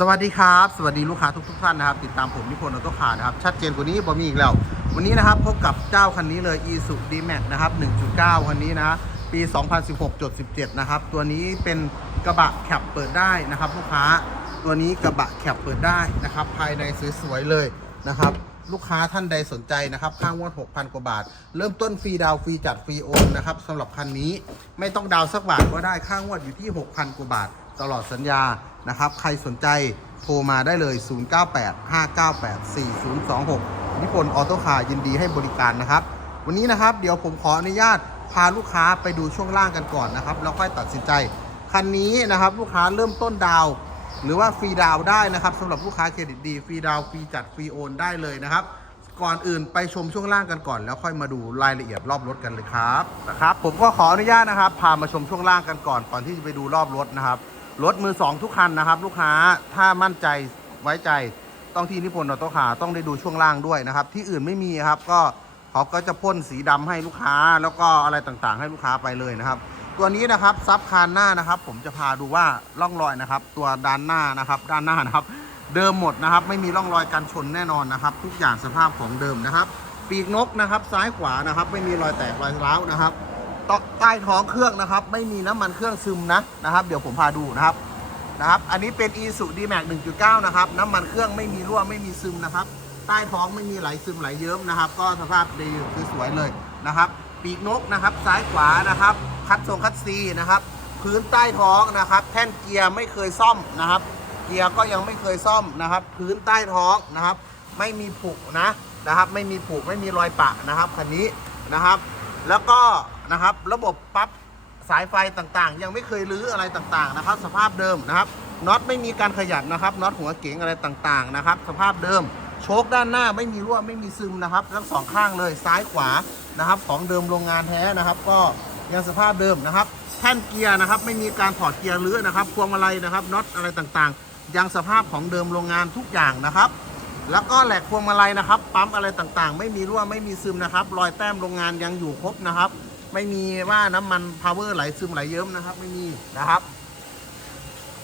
สวัสดีครับ สวัสดีลูกค้าทุกทุกๆท่านนะครับ ติดตามผมนิพนธ์ออโต้คาร์นะครับ ชัดเจนกว่านี้บ่มีอีกแล้ว วันนี้นะครับพบกับเจ้าคันนี้เลย e s u d m a x นะครับ 1.9 คันนี้นะปี 2016.17 นะครับ ตัวนี้เป็นกระบะแคปเปิดได้นะครับ ลูกค้าตัวนี้กระบะแคปเปิดได้นะครับ ภายในสวยๆเลยนะครับลูกค้าท่านใดสนใจนะครับค่างวด 6,000 กว่าบาท เริ่มต้นฟรีดาวฟรีจัดฟรีโอนนะครับสำหรับคันนี้ไม่ต้องดาวสักบาทก็ได้ค่างวดอยู่ที่ 6,000 กว่าบาท ตลอดสัญญา นะครับ ใครสนใจโทรมาได้เลย 0985984026นิพนธ์ออโต้คาร์ยินดีให้บริการนะครับ วันนี้นะครับเดี๋ยวผมขออนุญาตพาลูกค้าไปดูช่วงล่างกันก่อนนะครับแล้วค่อยตัดสินใจ คันนี้นะครับลูกค้าเริ่มต้นดาว หรือว่าฟรีดาวได้นะครับสำหรับลูกค้าเครดิตดีฟรีดาวฟรีจัดฟรีโอนได้เลยนะครับก่อนอื่นไปชมช่วงล่างกันก่อน แล้วค่อยมาดูรายละเอียดรอบรถกันเลยครับนะครับ ผมก็ขออนุญาตนะครับ พามาชมช่วงล่างกันก่อนก่อนที่จะไปดูรอบรถนะครับ รถมือสองทุกคันนะครับ ลูกค้าถ้ามั่นใจไว้ใจต้องที่นิพนธ์ออโต้คาต้องได้ดูช่วงล่างด้วยนะครับ ที่อื่นไม่มีครับ ก็เขาก็จะพ่นสีดำให้ลูกค้า แล้วก็อะไรต่างๆ ให้ลูกค้าไปเลยนะครับ ตัวนี้นะครับซับคานหน้านะครับ ผมจะพาดูว่าร่องรอยนะครับ ตัวด้านหน้านะครับ ด้านหน้านะครับ เดิมหมดนะครับ ไม่มีร่องรอยการชนแน่นอนนะครับ ทุกอย่างสภาพของเดิมนะครับ ปีกนกนะครับ ซ้ายขวานะครับ ไม่มีรอยแตกรอยร้าวนะครับ ใต้ท้องเครื่องนะครับ ไม่มีน้ำมันเครื่องซึมนะนะครับ เดี๋ยวผมพาดูนะครับนะครับ อันนี้เป็น e s u d m a x 1.9 นะครับ น้ำมันเครื่องไม่มีรั่วไม่มีซึมนะครับ ใต้ท้องไม่มีไหลซึมไหลเยิ้มนะครับ ก็สภาพดีสวยเลยนะครับ ปีกนกนะครับ ซ้ายขวานะครับ คัดทรงคัดซีนะครับ พื้นใต้ท้องนะครับ แท่นเกียร์ไม่เคยซ่อมนะครับ เกียร์ก็ยังไม่เคยซ่อมนะครับ พื้นใต้ท้องนะครับ ไม่มีผุนะนะครับ ไม่มีผุไม่มีรอยปะนะครับคันนี้นะครับ แล้วก็ นะครับ ระบบปั๊บสายไฟต่างๆ ยังไม่เคยรื้ออะไรต่างๆนะครับ สภาพเดิมนะครับน็อตไม่มีการขยับนะครับน็อตหัวเก๋งอะไรต่างๆนะครับ สภาพเดิมโชคด้านหน้าไม่มีรั่วไม่มีซึมนะครับ ทั้งสองข้างเลยซ้ายขวานะครับ ของเดิมโรงงานแท้นะครับ ก็ยังสภาพเดิมนะครับแท่นเกียร์นะครับ ไม่มีการถอดเกียร์รื้อนะครับพวงมาลัยนะครับน็อตอะไรต่างๆ ยังสภาพของเดิมโรงงานทุกอย่างนะครับ แล้วก็แหลกพวงมาลัยนะครับ ปั๊มอะไรต่างๆ ไม่มีรั่วไม่มีซึมนะครับ รอยแต้มโรงงานยังอยู่ครบนะครับ ไม่มีว่าน้ำมันพาวเวอร์ไหลซึมไหลเยิ้มนะครับ ไม่มีนะครับ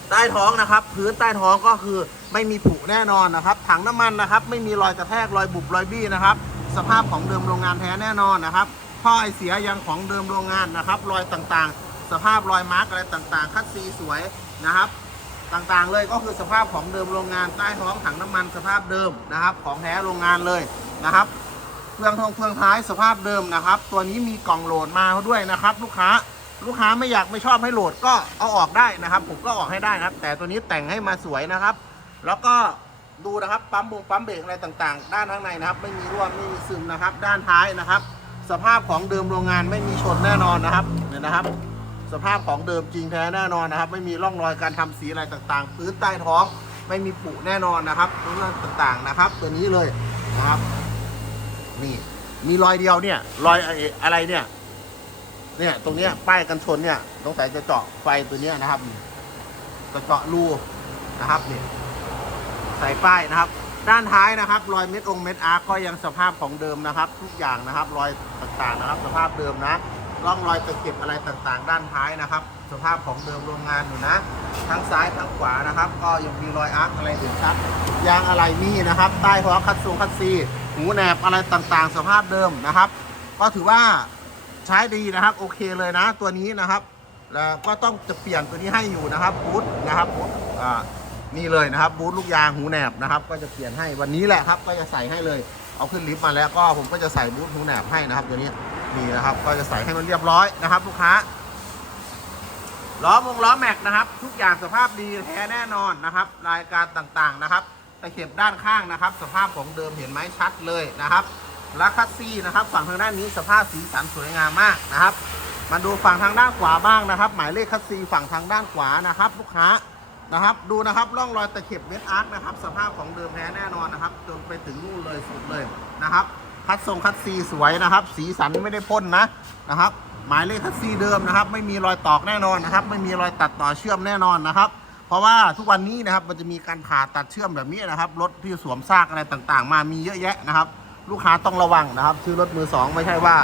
ใต้ท้องนะครับ พื้นใต้ท้องก็คือไม่มีผุแน่นอนนะครับ ถังน้ำมันนะครับ ไม่มีรอยกระแทกรอยบุบรอยบี้นะครับ สภาพของเดิมโรงงานแท้แน่นอนนะครับท่อไอเสียยังของเดิมโรงงานนะครับ รอยต่างๆ สภาพรอยมาร์กอะไรต่างๆ คัดซีสวยนะครับ ต่างๆเลยก็คือสภาพของเดิมโรงงานใต้ท้องถังน้ำมันสภาพเดิมนะครับ ของแท้โรงงานเลยนะครับ เครื่องทองเครื่องท้ายสภาพเดิมนะครับ ตัวนี้มีกล่องโหลดมาด้วยนะครับ ลูกค้าลูกค้าไม่อยากไม่ชอบให้โหลดก็เอาออกได้นะครับ ผมก็ออกให้ได้นะครับ แต่ตัวนี้แต่งให้มาสวยนะครับ แล้วก็ดูนะครับปั๊มบงปั๊มเบรกอะไรต่างๆ ด้านข้างในนะครับ ไม่มีรั่วไม่มีซึมนะครับ ด้านท้ายนะครับ สภาพของเดิมโรงงานไม่มีชนแน่นอนนะครับเนี่ยนะครับ สภาพของเดิมจริงแท้แน่นอนนะครับ ไม่มีร่องรอยการทำสีอะไรต่างๆ พื้นใต้ท้องไม่มีผุแน่นอนนะครับเรื่องต่างๆนะครับ ตัวนี้เลยนะครับ นี่มีรอยเดียวเนี่ย รอยอะไรเนี่ย เนี่ย ตรงเนี้ยป้ายกันชนเนี่ยสงสัยจะเจาะไฟตัวเนี้ยนะครับจะเจาะรูนะครับเนี่ยใส่ป้ายนะครับ ด้านท้ายนะครับ รอยเม็ดองเม็ดอาร์ก็ยังสภาพของเดิมนะครับ ทุกอย่างนะครับ รอยต่างๆนะครับ สภาพเดิมนะร่องรอยตะเก็บอะไรต่างๆ ด้านท้ายนะครับ สภาพของเดิมโรงงานอยู่นะ ทั้งซ้ายทั้งขวานะครับ ก็ยังมีรอยอาร์อะไรเห็นชัดยางอะไรมีนะครับ ใต้ท้องคัดซูงคัดซี หูแหนบอะไรต่างๆ สภาพเดิมนะครับ ก็ถือว่าใช้ดีนะครับโอเคเลยนะตัวนี้นะครับ แล้วก็ต้องจะเปลี่ยนตัวนี้ให้อยู่นะครับบูทนะครับบูทอ่านี่เลยนะครับบูทลูกยางหูแหนบนะครับ ก็จะเปลี่ยนให้วันนี้แหละครับ ก็จะใส่ให้เลย เอาขึ้นลิฟต์มาแล้วก็ผมก็จะใส่บูทหูแหนบให้นะครับ ตัวนี้นี่นะครับ ก็จะใส่ให้มันเรียบร้อยนะครับ ลูกค้าล้อมงล้อแม็กนะครับ ทุกอย่างสภาพดีแท้แน่นอนนะครับ รายการต่างๆนะครับ ตะเข็บด้านข้างนะครับ สภาพของเดิมเห็นไหมชัดเลยนะครับละคัสซี่นะครับ ฝั่งทางด้านนี้สภาพสีสันสวยงามมากนะครับ มาดูฝั่งทางด้านขวาบ้างนะครับ หมายเลขคัสซีฝั่งทางด้านขวานะครับ ลูกค้านะครับดูนะครับร่องรอยตะเข็บเวทอาร์คนะครับสภาพของเดิมแท้แน่นอนนะครับ จนไปถึงนู่นเลยสุดเลยนะครับ คัดทรงคัดซีสวยนะครับ สีสันไม่ได้พ่นนะนะครับ หมายเลขคัดซีเดิมนะครับ ไม่มีรอยตอกแน่นอนนะครับ ไม่มีรอยตัดต่อเชื่อมแน่นอนนะครับ ราะว่าทุกวันนี้นะครับมันจะมีการผ่าตัดเชื่อมแบบนี้นะครับรถที่สวมซากอะไรต่างๆ มามีเยอะแยะนะครับ ลูกค้าต้องระวังนะครับ ซื้อรถมือสองไม่ใช่ว่า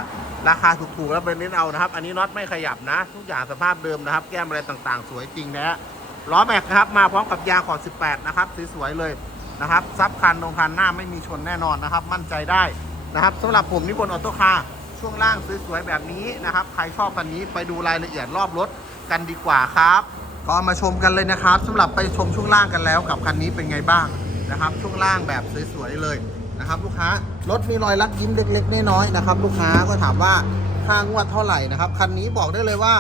ราคาถูกๆแล้วเป็นเน้นเอานะครับ อันนี้น็อตไม่ขยับนะ ทุกอย่างสภาพเดิมนะครับ แก้มอะไรต่างๆ สวยจริงนะฮะล้อแม็กนะครับมาพร้อมกับยางขอด 18 นะครับสวยๆเลยนะครับซับคันตรงคันหน้าไม่มีชนแน่นอนนะครับ มั่นใจได้นะครับสำหรับผมนิพนธ์ออโต้คาร์ช่วงล่างสวยๆแบบนี้นะครับ ใครชอบคันนี้ไปดูรายละเอียดรอบรถกันดีกว่าครับ ก็มาชมกันเลยนะครับสำหรับไปชมช่วงล่างกันแล้วกับคันนี้เป็นไงบ้างนะครับ ช่วงล่างแบบสวยๆเลยนะครับ ลูกค้ารถมีรอยรักยิ้มเล็กๆน้อยๆนะครับ ลูกค้าก็ถามว่าค่างวดเท่าไหร่นะครับคันนี้บอกได้เลยว่า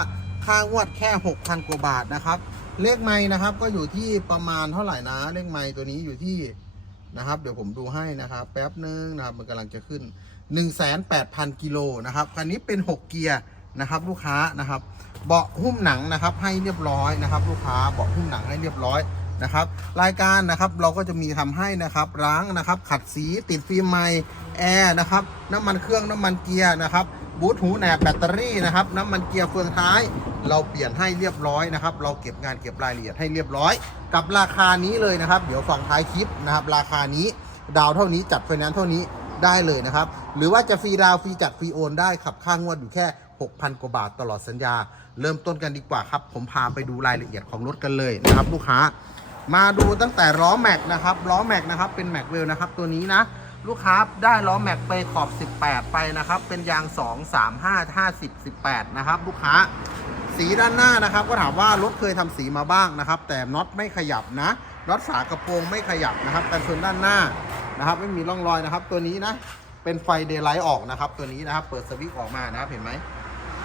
ค่างวดแค่ 6,000 กว่าบาทนะครับ เลขไม้นะครับก็อยู่ที่ประมาณเท่าไหร่นะ เลขไม้ตัวนี้อยู่ที่นะครับ เดี๋ยวผมดูให้นะครับ แป๊บนึงนะครับมันกำลังจะขึ้น 18,000 กิโลนะครับคันนี้เป็น 6 เกียร์ นะครับลูกค้านะครับเบาะหุ้มหนังนะครับให้เรียบร้อยนะครับ ลูกค้าเบาะหุ้มหนังให้เรียบร้อยนะครับรายการนะครับเราก็จะมีทำให้นะครับล้างนะครับขัดสีติดฟิล์มใหม่แอร์นะครับน้ำมันเครื่องน้ำมันเกียร์นะครับบูทหูแหนบแบตเตอรี่นะครับน้ำมันเกียร์เฟืองท้าย เราเปลี่ยนให้เรียบร้อยนะครับ เราเก็บงานเก็บรายละเอียดให้เรียบร้อย กับราคานี้เลยนะครับ เดี๋ยวฟังท้ายคลิปนะครับราคานี้ดาวเท่านี้จัดไฟแนนซ์เท่านี้ ได้เลยนะครับ หรือว่าจะฟรีดาวฟรีจัดฟรีโอนได้ขับค่างวดอยู่แค่ 6,000 กว่าบาทตลอดสัญญา เริ่มต้นกันดีกว่าครับ ผมพาไปดูรายละเอียดของรถกันเลยนะครับ ลูกค้า มาดูตั้งแต่ล้อแม็กนะครับล้อแม็กนะครับเป็นแม็กเวลนะครับตัวนี้นะลูกค้าได้ล้อแม็กไปขอบ 18 ไปนะครับ เป็นยาง 2 3 5 50 18 นะครับ ลูกค้า สีด้านหน้านะครับ ก็ถามว่ารถเคยทำสีมาบ้างนะครับ แต่น็อตไม่ขยับนะน็อตฝากระโปรงไม่ขยับนะครับกันชนด้านหน้า นะครับ ไม่มีร่องรอยนะครับ ตัวนี้นะ เป็นไฟเดย์ไลท์ออกนะครับ ตัวนี้นะครับ เปิดสวิตช์ออกมานะครับ เห็นไหม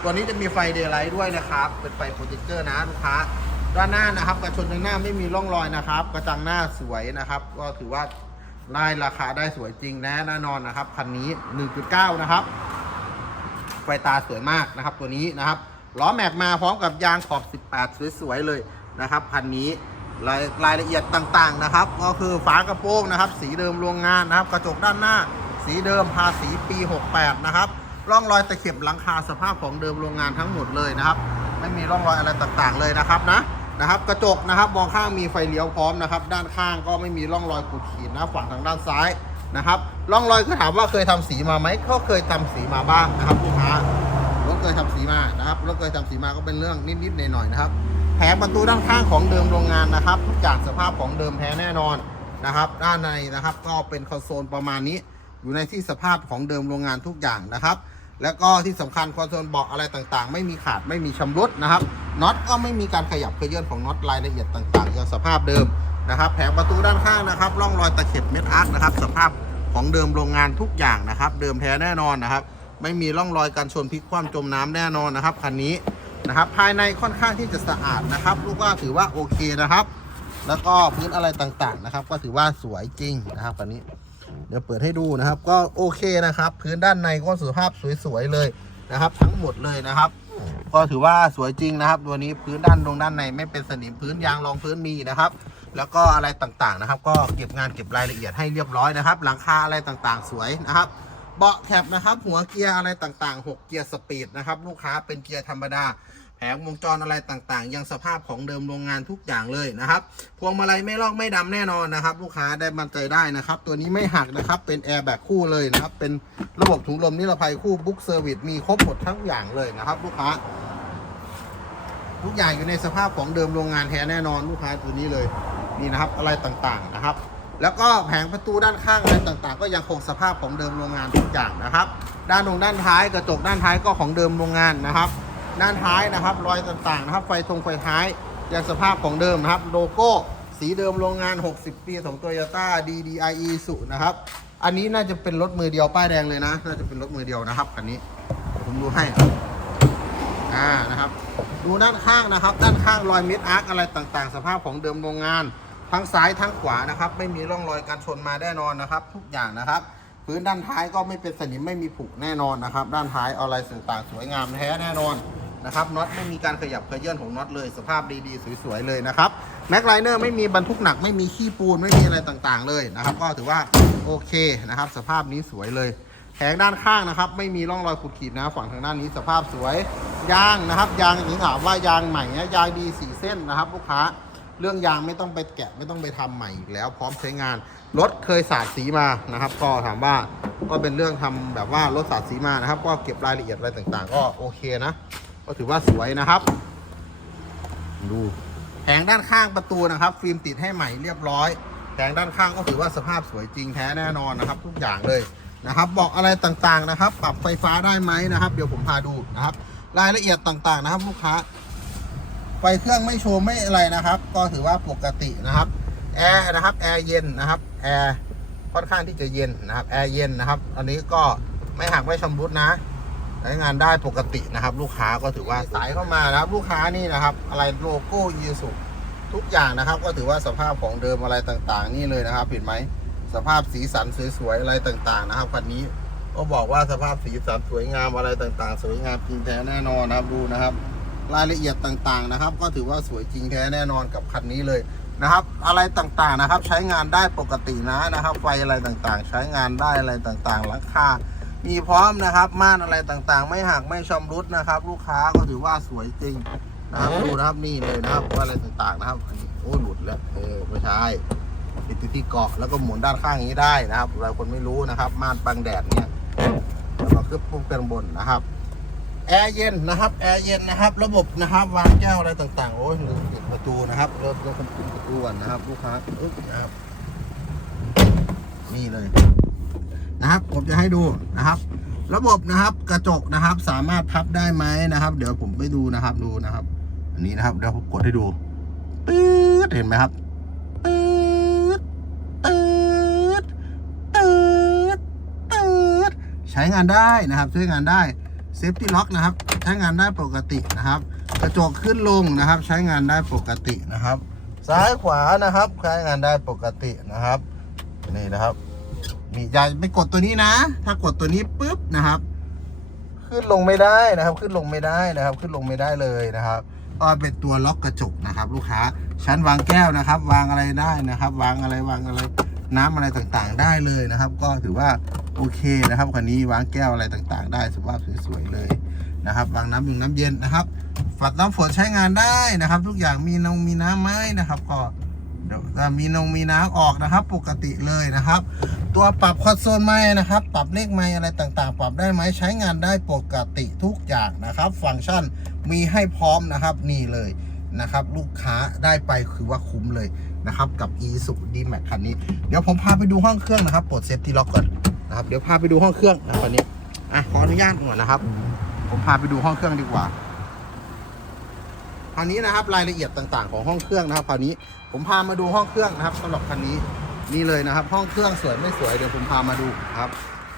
ตัวนี้จะมีไฟเดย์ไลท์ด้วยนะครับ เป็นไฟโปรเจคเตอร์นะลูกค้า ด้านหน้านะครับ กระชนด้านหน้าไม่มีร่องรอยนะครับ กระจังหน้าสวยนะครับ ก็ถือว่าได้ราคาได้สวยจริงแน่แน่นอนนะครับ คันนี้ 1.9 นะครับ ไฟตาสวยมากนะครับ ตัวนี้นะครับ ล้อแม็กมาพร้อมกับยางขอบ 18 สวยๆเลยนะครับ คันนี้ รายรายละเอียดต่างๆนะครับ ก็คือฝากระโปรงนะครับ สีเดิมโรงงานนะครับ กระจกด้านหน้า สีเดิมภาษีปี 68 นะครับร่องรอยตะเข็บหลังคาสภาพของเดิมโรงงานทั้งหมดเลยนะครับ ไม่มีร่องรอยอะไรต่างๆเลยนะครับนะนะครับ กระจกนะครับมองข้างมีไฟเลี้ยวพร้อมนะครับ ด้านข้างก็ไม่มีร่องรอยขูดขีดนะฝั่งทางด้านซ้ายนะครับร่องรอยคือถามว่าเคยทำสีมาไหมก็เคยทำสีมาบ้างนะครับลูกค้ารถเคยทำสีมานะครับรถเคยทำสีมาก็เป็นเรื่องนิดๆหน่อยๆนะครับ แผงประตูด้านข้างของเดิมโรงงานนะครับทุกอย่างสภาพของเดิมแท้แน่นอนนะครับ ด้านในนะครับก็เป็นคอนโซลประมาณนี้ อยู่ในที่สภาพของเดิมโรงงานทุกอย่างนะครับ แล้วก็ที่สำคัญคอนโซลเบาะอะไรต่างๆ ไม่มีขาดไม่มีชำรุดนะครับน็อตก็ไม่มีการขยับเขยื่อนของน็อตรายละเอียดต่างๆยังสภาพเดิมนะครับ แผงประตูด้านข้างนะครับร่องรอยตะเข็บเม็ดอาร์คนะครับสภาพของเดิมโรงงานทุกอย่างนะครับ เดิมแท้แน่นอนนะครับ ไม่มีร่องรอยการชนพลิกคว่ำจมน้ำแน่นอนนะครับคันนี้ นะครับ ภายในค่อนข้างที่จะสะอาดนะครับลูกว่าถือว่าโอเคนะครับ แล้วก็พื้นอะไรต่างๆนะครับ ก็ถือว่าสวยจริงนะครับคันนี้ เดี๋ยวเปิดให้ดูนะครับ ก็โอเคนะครับ พื้นด้านในก็สุภาพสวยๆเลยนะครับ ทั้งหมดเลยนะครับ ก็ถือว่าสวยจริงนะครับ ตัวนี้พื้นด้านตรงด้านในไม่เป็นสนิมพื้นยางรองพื้นมีนะครับ แล้วก็อะไรต่างๆนะครับ ก็เก็บงานเก็บรายละเอียดให้เรียบร้อยนะครับ หลังคาอะไรต่างๆ สวยนะครับเบาะแคปนะครับ หัวเกียร์อะไรต่างๆ 6 เกียร์สปีดนะครับ ลูกค้าเป็นเกียร์ธรรมดา แผงวงจรอะไรต่างๆ ยังสภาพของเดิมโรงงานทุกอย่างเลยนะครับ พวงมาลัยไม่ลอกไม่ดำแน่นอนนะครับ ลูกค้าได้มั่นใจได้นะครับ ตัวนี้ไม่หักนะครับ เป็นแอร์แบกคู่เลยนะครับ เป็นระบบถุงลมนิรภัยคู่บุ๊กเซอร์วิสมีครบหมดทั้งอย่างเลยนะครับ ลูกค้า ทุกอย่างอยู่ในสภาพของเดิมโรงงานแท้แน่นอนลูกค้าตัวนี้เลยนี่นะครับอะไรต่างๆนะครับแล้วก็แผงประตูด้านข้างอะไรต่างๆ ก็ยังคงสภาพของเดิมโรงงานทุกอย่างนะครับ ด้านตรงด้านท้ายกระจกด้านท้ายก็ของเดิมโรงงานนะครับ ด้านท้ายนะครับ รอยต่างๆนะครับไฟทรงไฟท้ายยังสภาพของเดิมนะครับโลโก้สีเดิมโรงงาน 60 ปีของ Toyota DDIE สุนะครับ อันนี้น่าจะเป็นรถมือเดียวป้ายแดงเลยนะ น่าจะเป็นรถมือเดียวนะครับคันนี้ผมดูให้อ่านะครับ ดูด้านข้างนะครับ ด้านข้างรอยเม็ดอาร์คอะไรต่างๆ สภาพของเดิมโรงงาน ทั้งซ้ายทั้งขวานะครับ ไม่มีร่องรอยการชนมาแน่นอนนะครับ ทุกอย่างนะครับ พื้นด้านท้ายก็ไม่เป็นสนิมไม่มีผุแน่นอนนะครับ ด้านท้ายอะไรต่างๆสวยงามแท้แน่นอน นะครับน็อตไม่มีการขยับเขยื่อนของน็อตเลย สภาพดีๆสวยๆเลยนะครับแม็กไลเนอร์ไม่มีบรรทุกหนักไม่มีขี้ปูนไม่มีอะไรต่างๆเลยนะครับก็ถือว่าโอเคนะครับ สภาพนี้สวยเลยแผงด้านข้างนะครับ ไม่มีร่องรอยขูดขีดนะฝั่งทางด้านนี้สภาพสวยยางนะครับ ยางอย่างนี้ถามว่ายางใหม่นะยางดีสีเส้นนะครับ ลูกค้าเรื่องยางไม่ต้องไปแกะไม่ต้องไปทำใหม่อีกแล้วพร้อมใช้งานรถเคยสาดสีมานะครับ ก็ถามว่าก็เป็นเรื่องทำแบบว่ารถสาดสีมานะครับ ก็เก็บรายละเอียดอะไรต่างๆ ก็โอเคนะ ก็ถือว่าสวยนะครับ ดูแผงด้านข้างประตูนะครับ ฟิล์มติดให้ใหม่เรียบร้อยแผงด้านข้างก็ถือว่าสภาพสวยจริงแท้แน่นอนนะครับ ทุกอย่างเลยนะครับบอกอะไรต่างๆนะครับ ปรับไฟฟ้าได้ไหมนะครับ เดี๋ยวผมพาดูนะครับ รายละเอียดต่างๆนะครับ ลูกค้า ไฟเครื่องไม่โชว์ไม่อะไรนะครับ ก็ถือว่าปกตินะครับแอร์นะครับแอร์เย็นนะครับแอร์ค่อนข้างที่จะเย็นนะครับแอร์เย็นนะครับ อันนี้ก็ไม่หักไม่ชำรุดนะ ใช้งานได้ปกตินะครับ ลูกค้าก็ถือว่าสายเข้ามานะครับ ลูกค้านี่นะครับ อะไรโลโก้ยีสุทุกอย่างนะครับ ก็ถือว่าสภาพของเดิมอะไรต่างๆ นี่เลยนะครับเห็นไหมสภาพสีสันสวยๆอะไรต่างๆ นะครับคันนี้ก็บอกว่าสภาพสีสันสวยงามอะไรต่างๆ สวยงามจริงแท้แน่นอนนะครับดูนะครับ รายละเอียดต่างๆนะครับ ก็ถือว่าสวยจริงแท้แน่นอนกับคันนี้เลยนะครับ อะไรต่างๆนะครับ ใช้งานได้ปกตินะนะครับ ไฟอะไรต่างๆ ใช้งานได้อะไรต่างๆหลังคา มีพร้อมนะครับ ม่านอะไรต่างๆ ไม่หักไม่ชำรุดนะครับ ลูกค้าก็ถือว่าสวยจริงนะครับดูนะครับนี่เลยนะครับว่าอะไรต่างๆนะครับอันนี้โอ้หลุดแล้วเออไม่ใช่ติดที่ที่เกาะแล้วก็หมุนด้านข้างอย่างนี้ได้นะครับหลายคนไม่รู้นะครับ ม่านบังแดดเนี่ยแล้วก็คือปุ่มเป็นบนนะครับแอร์เย็นนะครับแอร์เย็นนะครับ ระบบนะครับวางแก้วอะไรต่างๆโอ้ยลืมปิดประตูนะครับรถรถคนปิดประตูก่อนนะครับ ลูกค้าอึ๊บนะครับนี่เลย นะครับ ผมจะให้ดูนะครับ ระบบนะครับกระจกนะครับ สามารถพับได้ไหมนะครับ เดี๋ยวผมไปดูนะครับดูนะครับ อันนี้นะครับเดี๋ยวผมกดให้ดูตืดเห็นไหมครับตืดตืดตืดตืดใช้งานได้นะครับใช้งานได้เซฟตี้ล็อกนะครับ ใช้งานได้ปกตินะครับ กระจกขึ้นลงนะครับ ใช้งานได้ปกตินะครับ ซ้ายขวานะครับ ใช้งานได้ปกตินะครับ นี่นะครับ นี่อย่าไปกดตัวนี้นะ ถ้ากดตัวนี้ปุ๊บนะครับ ขึ้นลงไม่ได้นะครับ ขึ้นลงไม่ได้นะครับ ขึ้นลงไม่ได้เลยนะครับก็เป็นตัวล็อกกระจกนะครับ ลูกค้าชั้นวางแก้วนะครับ วางอะไรได้นะครับ วางอะไรวางอะไรน้ำอะไรต่างๆได้เลยนะครับ ก็ถือว่าโอเคนะครับคันนี้วางแก้วอะไรต่างๆ ได้สภาพสวยๆเลยนะครับ วางน้ำยงน้ำเย็นนะครับ ฝัดน้ำฝนใช้งานได้นะครับ ทุกอย่างมีนงมีน้ำไหมนะครับ ก็เดี๋ยวถ้ามีนงมีน้ำออกนะครับ ปกติเลยนะครับ ตัวปรับคอนโซลไม้นะครับ ปรับเลขไม้อะไรต่างๆ ปรับได้ไหมใช้งานได้ปกติทุกอย่างนะครับ ฟังก์ชันมีให้พร้อมนะครับนี่เลยนะครับ ลูกค้าได้ไปคือว่าคุ้มเลยนะครับ กับ e s u d m a x คันนี้ เดี๋ยวผมพาไปดูห้องเครื่องนะครับปลดเซฟตี้ล็อกก่อนนะครับเดี๋ยวพาไปดูห้องเครื่องนะคันนี้อะขออนุญาตก่อนนะครับ ผมพาไปดูห้องเครื่องดีกว่าคราวนี้นะครับรายละเอียดต่างๆ ของห้องเครื่องนะครับคราวนี้ผมพามาดูห้องเครื่องนะครับสำหรับคันนี้ นี่เลยนะครับห้องเครื่องสวยไม่สวยเดี๋ยวผมพามาดูครับ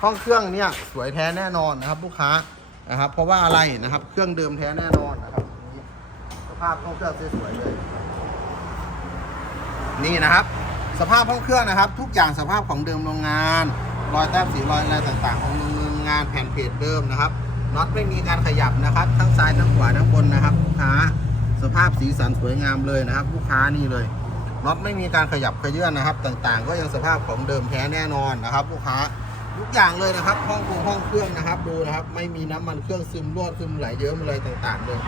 ห้องเครื่องเนี่ยสวยแท้แน่นอนนะครับ ลูกค้านะครับ เพราะว่าอะไรนะครับ เครื่องเดิมแท้แน่นอนนะครับนี่สภาพห้องเครื่องสวยๆเลย นี่นะครับ สภาพห้องเครื่องนะครับ ทุกอย่างสภาพของเดิมโรงงาน รอยแต้มสีรอยอะไรต่างๆ ของโรงงานแผ่นเพจเดิมนะครับน็อตไม่มีการขยับนะครับ ทั้งซ้ายทั้งขวาทั้งบนนะครับ ลูกค้า สภาพสีสันสวยงามเลยนะครับ ลูกค้านี่เลย น็อตไม่มีการขยับขยื่นนะครับ ต่างๆ ก็ยังสภาพของเดิมแท้แน่นอนนะครับ ลูกค้าทุกอย่างเลยนะครับ ห้องคงห้องเครื่องนะครับ ดูนะครับ ไม่มีน้ำมันเครื่องซึมรั่วซึมไหลเยิ้มอะไรต่างๆเลย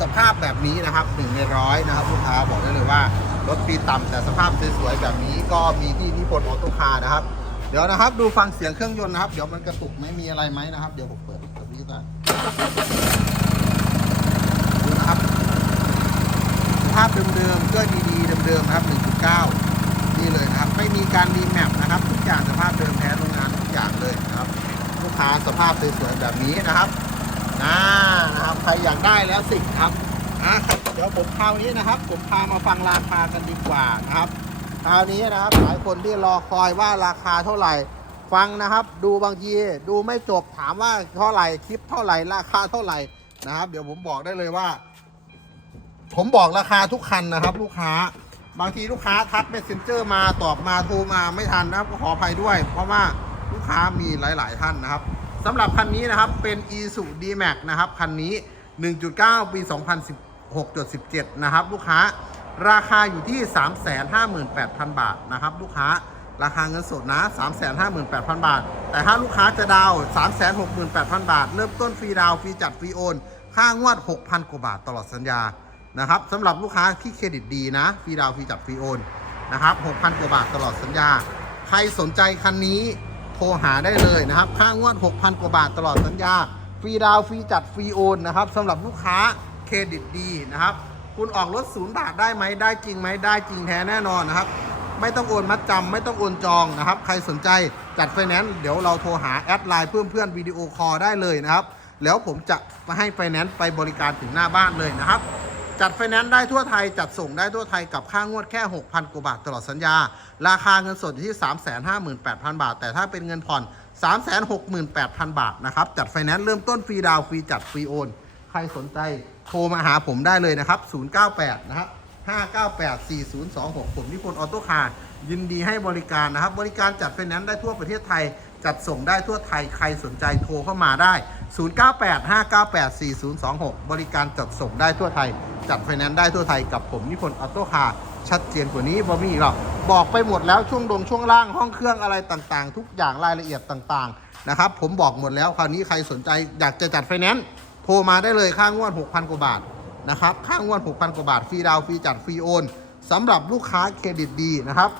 สภาพแบบนี้นะครับหนึ่งในร้อยนะครับ ลูกค้าบอกได้เลยว่ารถปีต่ำแต่สภาพสวยๆแบบนี้ก็มีที่นิพนธ์ออโต้คาร์นะครับ เดี๋ยวนะครับ ดูฟังเสียงเครื่องยนต์นะครับ เดี๋ยวมันกระตุกไหม่มีอะไรไหมนะครับ เดี๋ยวผมเปิดสวิตช์ก่อนดูนะครับสภาพเดิมๆ เดิมนะครับ 1.9 นี่เลยนะครับ ไม่มีการรีแมปนะครับ ทุกอย่างสภาพเดิมแท้โรงงานทุกอย่างเลยนะครับ ลูกค้าสภาพสวยๆแบบนี้นะครับนะนะครับ ใครอยากได้แล้วสิครับอะเดี๋ยวผมคราวนี้นะครับ ผมพามาฟังราคากันดีกว่านะครับคราวนี้นะครับ หลายคนที่รอคอยว่าราคาเท่าไหร่ ฟังนะครับ ดูบางทีดูไม่จบถามว่าเท่าไหร่คลิปเท่าไหร่ราคาเท่าไหร่นะครับ เดี๋ยวผมบอกได้เลยว่า ผมบอกราคาทุกคันนะครับ ลูกค้า บางทีลูกค้าทักเมสเซนเจอร์มาตอบมาโทรมาไม่ทันนะครับก็ขออภัยด้วย เพราะว่าลูกค้ามีหลาย ๆ ท่านนะครับสำหรับคันนี้นะครับเป็น e s u d m a x นะครับคันนี้ 1.9 ปี 2016.17 นะครับลูกค้าราคาอยู่ที่ 358,000 บาทนะครับลูกค้าราคาเงินสดนะ 358,000 บาท แต่ถ้าลูกค้าจะดาว 368,000 บาท เริ่มต้นฟรีดาวฟรีจัดฟรีโอน ค่างวด 6,000 กว่าบาทตลอดสัญญา นะครับสำหรับลูกค้าที่เครดิตดีนะฟรีดาวฟรีจัดฟรีโอนนะครับ6,000กว่าบาทตลอดสัญญา ใครสนใจคันนี้โทรหาได้เลยนะครับ ค่างวด 6,000 กว่าบาทตลอดสัญญา ฟรีดาวฟรีจัดฟรีโอนนะครับสำหรับลูกค้าเครดิตดีนะครับ คุณออกรถศูนย์บาทได้ไหมได้จริงไหมได้จริงแท้แน่นอนนะครับ ไม่ต้องโอนมัดจำไม่ต้องโอนจองนะครับ ใครสนใจจัดไฟแนนซ์เดี๋ยวเราโทรหาแอดไลน์เพื่อนเพื่อนวิดีโอคอลได้เลยนะครับ แล้วผมจะให้ไฟแนนซ์ไปบริการถึงหน้าบ้านเลยนะครับ จัดไฟแนนซ์ได้ทั่วไทย จัดส่งได้ทั่วไทยกับค่างวดแค่ 6,000 กว่าบาทตลอดสัญญา ราคาเงินสดอยู่ที่ 358,000 บาท แต่ถ้าเป็นเงินผ่อน 368,000 บาทนะครับ จัดไฟแนนซ์เริ่มต้นฟรีดาวฟรีจัดฟรีโอน ใครสนใจโทรมาหาผมได้เลยนะครับ 098 นะครับ 598 4026 ผมนิพนธ์ออโต้คาร์ยินดีให้บริการนะครับ บริการจัดไฟแนนซ์ได้ทั่วประเทศไทย จัดส่งได้ทั่วไทย ใครสนใจโทรเข้ามาได้ 098 598 4026 บริการจัดส่งได้ทั่วไทย จัดไฟแนนซ์ได้ทั่วไทยกับผมนิพนธ์ออโต้คาร์ชัดเจนกว่านี้บอมีอีหรอกบอกไปหมดแล้วช่วงดงช่วงล่างห้องเครื่องอะไรต่างๆ ทุกอย่างรายละเอียดต่างๆนะครับผมบอกหมดแล้วคราวนี้ใครสนใจอยากจะจัดไฟแนนซ์โทรมาได้เลยค่างวด 6,000 กว่าบาทนะครับค่างวด 6,000 กว่าบาทฟรีดาวฟรีจัดฟรีโอนสำหรับลูกค้าเครดิตดีนะครับ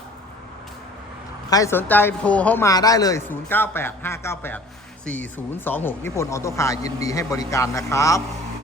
ใครสนใจโทรเข้ามาได้เลย 098 598 4026 นิพนธ์ออโต้คาร์ยินดีให้บริการนะครับ